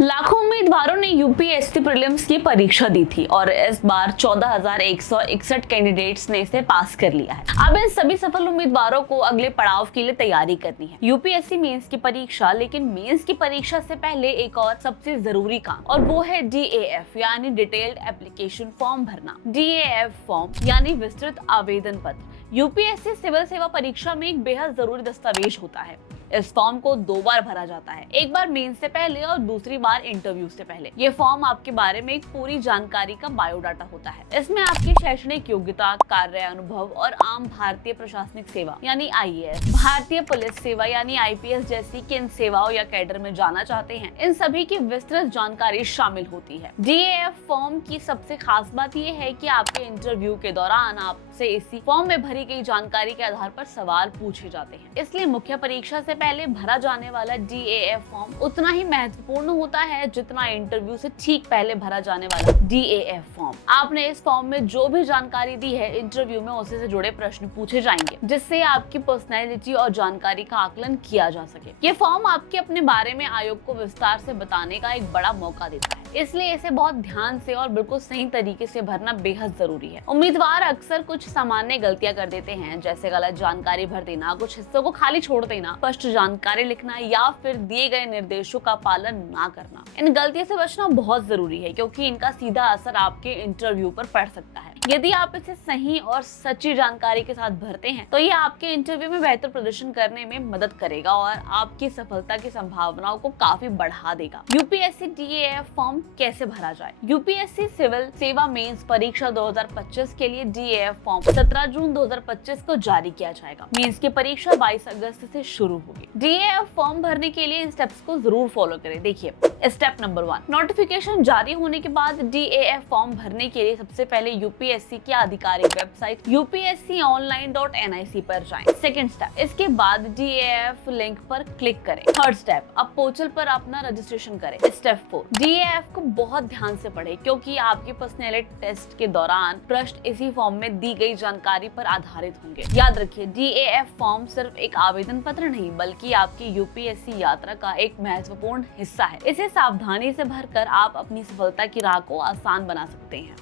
लाखों उम्मीदवारों ने यूपीएससी प्रीलिम्स की परीक्षा दी थी और इस बार 14,161 कैंडिडेट्स ने इसे पास कर लिया है। अब इन सभी सफल उम्मीदवारों को अगले पड़ाव के लिए तैयारी करनी है, यूपीएससी मेंस की परीक्षा। लेकिन मेंस की परीक्षा से पहले एक और सबसे जरूरी काम, और वो है DAF यानी डिटेल्ड एप्लीकेशन फॉर्म भरना। DAF फॉर्म यानी विस्तृत आवेदन पत्र यूपीएससी सिविल सेवा परीक्षा में एक बेहद जरूरी दस्तावेज होता है। इस फॉर्म को 2 बार भरा जाता है, एक बार मेंस से पहले और दूसरी बार इंटरव्यू से पहले। ये फॉर्म आपके बारे में एक पूरी जानकारी का बायोडाटा होता है। इसमें आपकी शैक्षणिक योग्यता, कार्य अनुभव और आम भारतीय प्रशासनिक सेवा यानी IAS, भारतीय पुलिस सेवा यानी IPS जैसी किन सेवाओं या कैडर में जाना चाहते हैं, इन सभी की विस्तृत जानकारी शामिल होती है। DAF फॉर्म की सबसे खास बात यह है कि आपके इंटरव्यू के दौरान आपसे इसी फॉर्म में भरी गई जानकारी के आधार पर सवाल पूछे जाते हैं। इसलिए मुख्य परीक्षा से पहले भरा जाने वाला DAF फॉर्म उतना ही महत्वपूर्ण होता है जितना इंटरव्यू से ठीक पहले भरा जाने वाला DAF फॉर्म। आपने इस फॉर्म में जो भी जानकारी दी है, इंटरव्यू में उसी से जुड़े प्रश्न पूछे जाएंगे, जिससे आपकी पर्सनैलिटी और जानकारी का आकलन किया जा सके। ये फॉर्म आपके अपने बारे में आयोग को विस्तार से बताने का एक बड़ा मौका देता है, इसलिए इसे बहुत ध्यान से और बिल्कुल सही तरीके से भरना बेहद जरूरी है। उम्मीदवार अक्सर कुछ सामान्य गलतियां कर देते हैं, जैसे गलत जानकारी भर देना, कुछ हिस्सों को खाली छोड़ देना, स्पष्ट जानकारी लिखना या फिर दिए गए निर्देशों का पालन ना करना। इन गलतियों से बचना बहुत जरूरी है, क्योंकि इनका सीधा असर आपके इंटरव्यू पर पड़ सकता है। यदि आप इसे सही और सच्ची जानकारी के साथ भरते हैं, तो ये आपके इंटरव्यू में बेहतर प्रदर्शन करने में मदद करेगा और आपकी सफलता की संभावनाओं को काफी बढ़ा देगा। यूपीएससी DAF फॉर्म कैसे भरा जाए? यूपीएससी सिविल सेवा मेंस परीक्षा 2025 के लिए DAF फॉर्म 17 जून 2025 को जारी किया जाएगा। मेंस की परीक्षा 22 अगस्त से शुरू होगी। DAF फॉर्म भरने के लिए इन स्टेप्स को जरूर फॉलो करें। देखिए, स्टेप नंबर 1, नोटिफिकेशन जारी होने के बाद DAF फॉर्म भरने के लिए सबसे पहले यूपीएससी की आधिकारिक वेबसाइट upsconline.nic पर जाएं। सेकंड स्टेप, इसके बाद DAF लिंक पर क्लिक करें। थर्ड स्टेप, अब पोर्टल पर अपना रजिस्ट्रेशन करें। स्टेप 4, DAF को बहुत ध्यान से पढ़ें, क्योंकि आपके पर्सनैलिटी टेस्ट के दौरान प्रश्न इसी फॉर्म में दी गई जानकारी पर आधारित होंगे। याद रखिए, DAF फॉर्म सिर्फ एक आवेदन पत्र नहीं, बल्कि आपकी यूपीएससी यात्रा का एक महत्वपूर्ण हिस्सा है। इसे सावधानी से भरकर आप अपनी सफलता की राह को आसान बना सकते हैं।